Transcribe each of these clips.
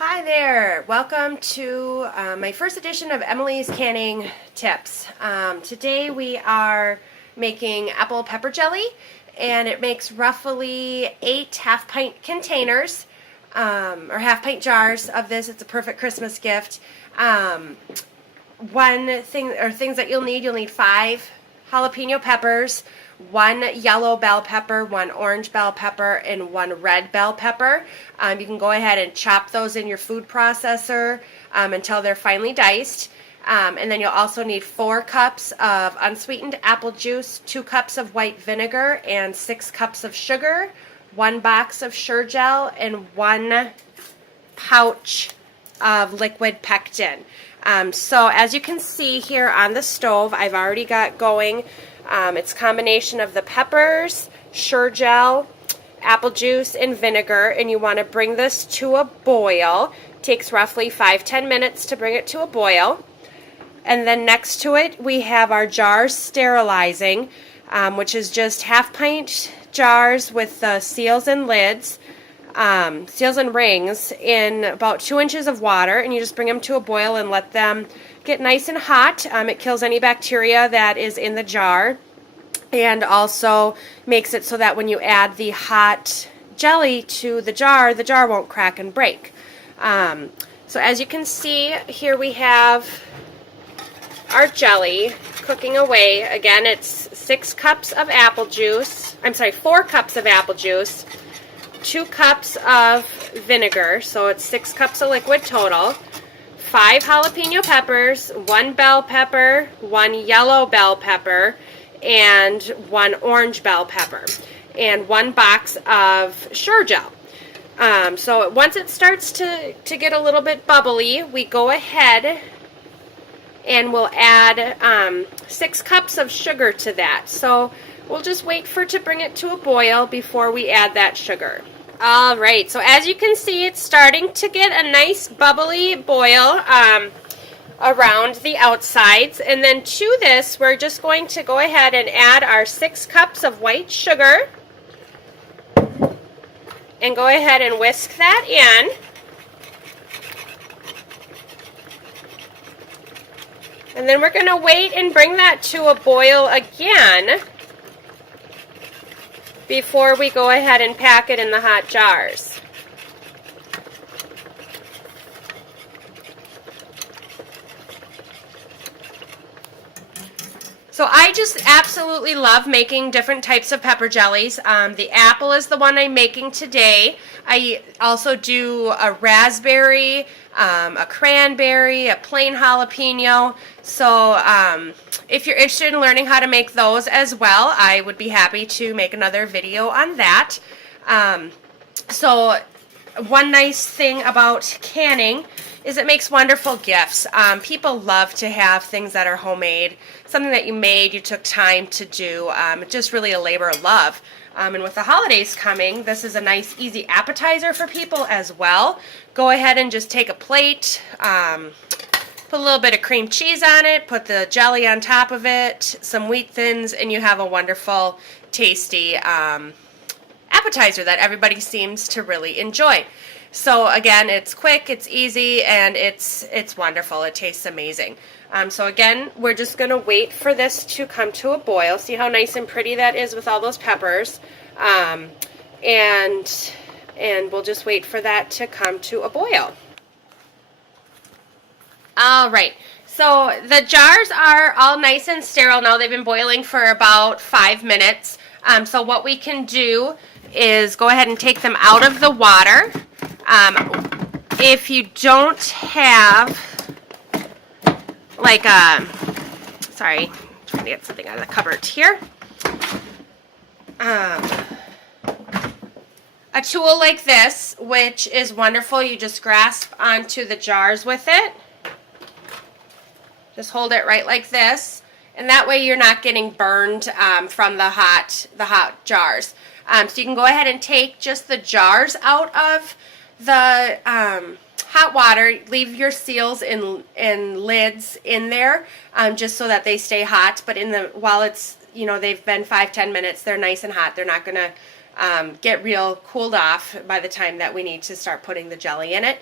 Hi there! Welcome to my first edition of Emily's Canning Tips. Today we are making apple pepper jelly, and it makes roughly 8 half-pint containers, or half-pint jars of this. It's a perfect Christmas gift. One thing, or things that you'll need 5 jalapeno peppers, 1 yellow bell pepper, 1 orange bell pepper, and 1 red bell pepper. You can go ahead and chop those in your food processor until they're finely diced. And then you'll also need 4 cups of unsweetened apple juice, 2 cups of white vinegar, and 6 cups of sugar, 1 box of Sure-Jell, and 1 pouch of liquid pectin. So as you can see here on the stove, I've already got going. It's a combination of the peppers, Sure-Jell, apple juice, and vinegar, and you want to bring this to a boil. It takes roughly 5-10 minutes to bring it to a boil. And then next to it, we have our jars sterilizing, which is just half-pint jars with the seals and lids, seals and rings, in about 2 inches of water, and you just bring them to a boil and let them get nice and hot. It kills any bacteria that is in the jar, and also makes it so that when you add the hot jelly to the jar won't crack and break. So as you can see, here we have our jelly cooking away. Again, it's 4 cups of apple juice, 2 cups of vinegar, so it's 6 cups of liquid total, 5 jalapeno peppers, 1 bell pepper, 1 yellow bell pepper, and 1 orange bell pepper, and 1 box of Sure-Jell. So once it starts to get a little bit bubbly, we go ahead and we'll add 6 cups of sugar to that. So we'll just wait for it to bring it to a boil before we add that sugar. Alright, so as you can see, it's starting to get a nice bubbly boil around the outsides. And then to this, we're just going to go ahead and add our 6 cups of white sugar. And go ahead and whisk that in. And then we're going to wait and bring that to a boil again before we go ahead and pack it in the hot jars. So I just absolutely love making different types of pepper jellies. The apple is the one I'm making today. I also do a raspberry, a cranberry, a plain jalapeno. So if you're interested in learning how to make those as well, I would be happy to make another video on that. So one nice thing about canning is it makes wonderful gifts. People love to have things that are homemade, something that you made, you took time to do. It's just really a labor of love. And with the holidays coming, this is a nice, easy appetizer for people as well. Go ahead and just take a plate, put a little bit of cream cheese on it, put the jelly on top of it, some wheat thins, and you have a wonderful, tasty appetizer that everybody seems to really enjoy. So again, it's quick, it's easy, and it's wonderful. It tastes amazing. So again, we're just going to wait for this to come to a boil. See how nice and pretty that is with all those peppers. And we'll just wait for that to come to a boil. Alright, so the jars are all nice and sterile now. They've been boiling for about 5 minutes. So what we can do is go ahead and take them out of the water. If you don't have like sorry, trying to get something out of the cupboard here. A tool like this, which is wonderful, you just grasp onto the jars with it. Just hold it right like this, and that way you're not getting burned from the hot jars. So you can go ahead and take just the jars out of the hot water, leave your seals and lids in there, just so that they stay hot. But while it's, they've been 5-10 minutes, they're nice and hot. They're not gonna get real cooled off by the time that we need to start putting the jelly in it.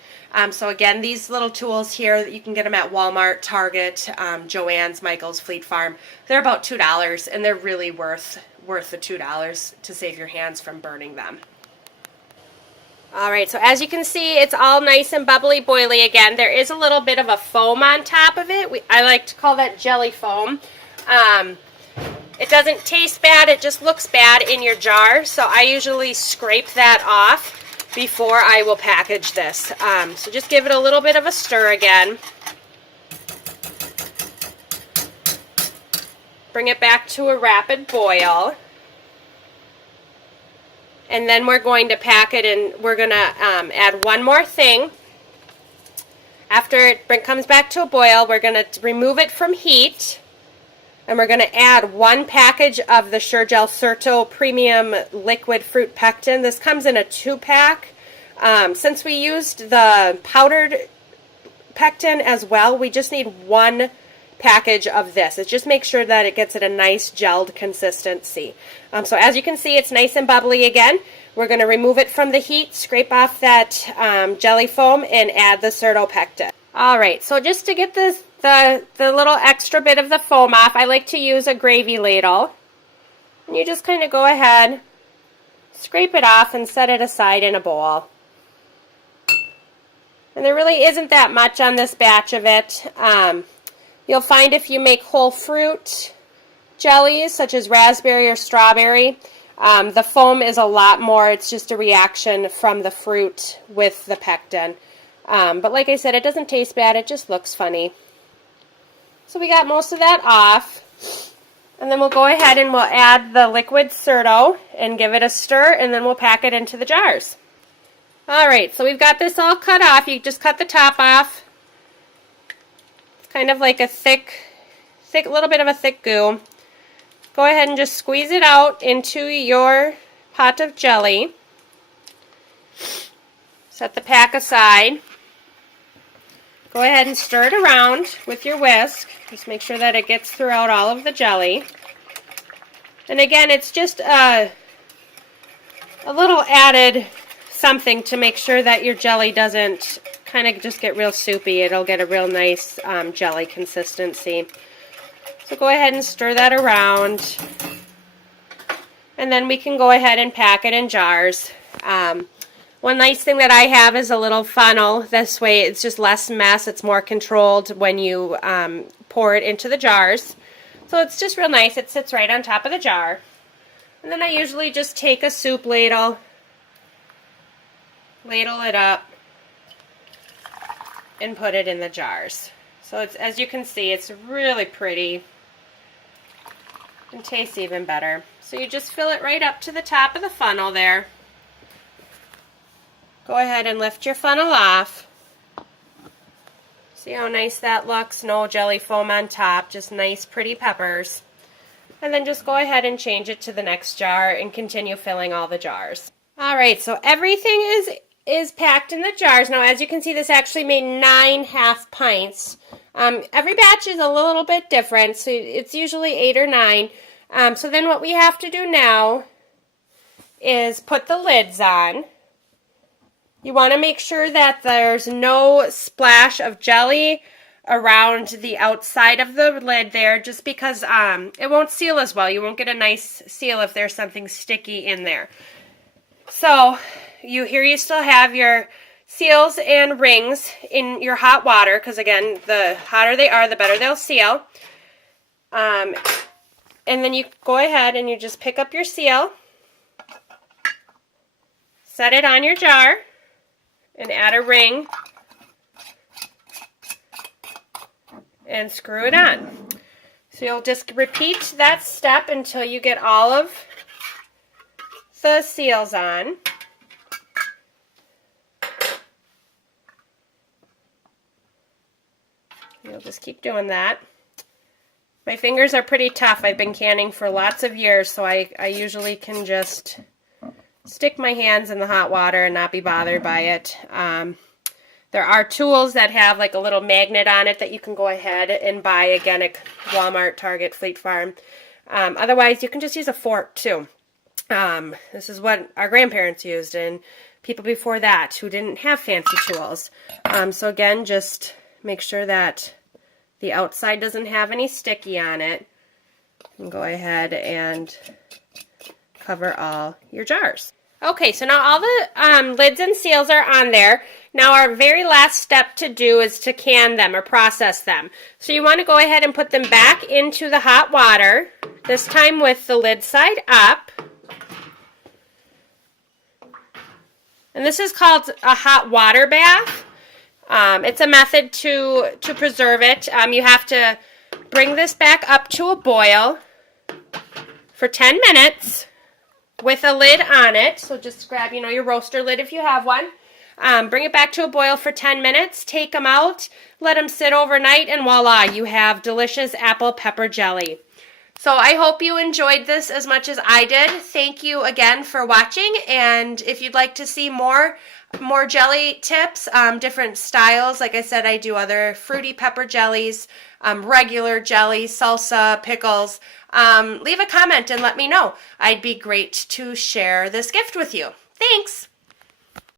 So again, these little tools here, you can get them at Walmart, Target, Joann's, Michael's, Fleet Farm. They're about $2, and they're really worth the $2 to save your hands from burning them. All right, so as you can see, it's all nice and bubbly boily again. There is a little bit of a foam on top of it. I like to call that jelly foam. It doesn't taste bad, it just looks bad in your jar, so I usually scrape that off before I will package this. So just give it a little bit of a stir again. Bring it back to a rapid boil. And then we're going to pack it, and we're going to add one more thing. After it comes back to a boil, we're going to remove it from heat. And we're going to add one package of the Sure-Jell Certo Premium Liquid Fruit Pectin. This comes in a 2-pack. Since we used the powdered pectin as well, we just need one package of this. It just makes sure that it gets at a nice gelled consistency. So as you can see, it's nice and bubbly again. We're going to remove it from the heat, scrape off that jelly foam, and add the Certo Pectin. All right, so just to get the little extra bit of the foam off, I like to use a gravy ladle. And you just kind of go ahead, scrape it off, and set it aside in a bowl. And there really isn't that much on this batch of it. You'll find if you make whole fruit jellies, such as raspberry or strawberry, the foam is a lot more. It's just a reaction from the fruit with the pectin. But like I said, it doesn't taste bad, it just looks funny. So we got most of that off. And then we'll go ahead and we'll add the liquid Certo and give it a stir, and then we'll pack it into the jars. Alright, so we've got this all cut off. You just cut the top off. It's kind of like a thick, little bit of a thick goo. Go ahead and just squeeze it out into your pot of jelly. Set the pack aside. Go ahead and stir it around with your whisk. Just make sure that it gets throughout all of the jelly. And again, it's just a little added something to make sure that your jelly doesn't kind of just get real soupy. It'll get a real nice jelly consistency. So go ahead and stir that around. And then we can go ahead and pack it in jars. One nice thing that I have is a little funnel. This way it's just less mess. It's more controlled when you pour it into the jars. So it's just real nice. It sits right on top of the jar. And then I usually just take a soup ladle, ladle it up, and put it in the jars. So it's, as you can see, it's really pretty and tastes even better. So you just fill it right up to the top of the funnel there. Go ahead and lift your funnel off. See how nice that looks? No jelly foam on top, just nice pretty peppers. And then just go ahead and change it to the next jar and continue filling all the jars. Alright, so everything is packed in the jars. Now as you can see, this actually made 9 half pints. Every batch is a little bit different, so it's usually 8 or 9. So then what we have to do now is put the lids on. You want to make sure that there's no splash of jelly around the outside of the lid there, just because it won't seal as well. You won't get a nice seal if there's something sticky in there. So you still have your seals and rings in your hot water, because again, the hotter they are, the better they'll seal. And then you go ahead and you just pick up your seal, set it on your jar, and add a ring and screw it on. So you'll just repeat that step until you get all of the seals on. You'll just keep doing that. My fingers are pretty tough. I've been canning for lots of years, so I usually can just stick my hands in the hot water and not be bothered by it. There are tools that have like a little magnet on it that you can go ahead and buy, again, at Walmart, Target, Fleet Farm. Otherwise, you can just use a fork too. This is what our grandparents used and people before that who didn't have fancy tools. So again, just make sure that the outside doesn't have any sticky on it. And go ahead and cover all your jars. Okay, so now all the lids and seals are on there. Now our very last step to do is to can them or process them. So you want to go ahead and put them back into the hot water, this time with the lid side up. And this is called a hot water bath. It's a method to preserve it. You have to bring this back up to a boil for 10 minutes with a lid on it. So just grab, your roaster lid if you have one. Bring it back to a boil for 10 minutes. Take them out, let them sit overnight, and voila, you have delicious apple pepper jelly. So I hope you enjoyed this as much as I did. Thank you again for watching, and if you'd like to see more jelly tips, different styles, like I said, I do other fruity pepper jellies, regular jelly, salsa, pickles, leave a comment and let me know. I'd be great to share this gift with you. Thanks!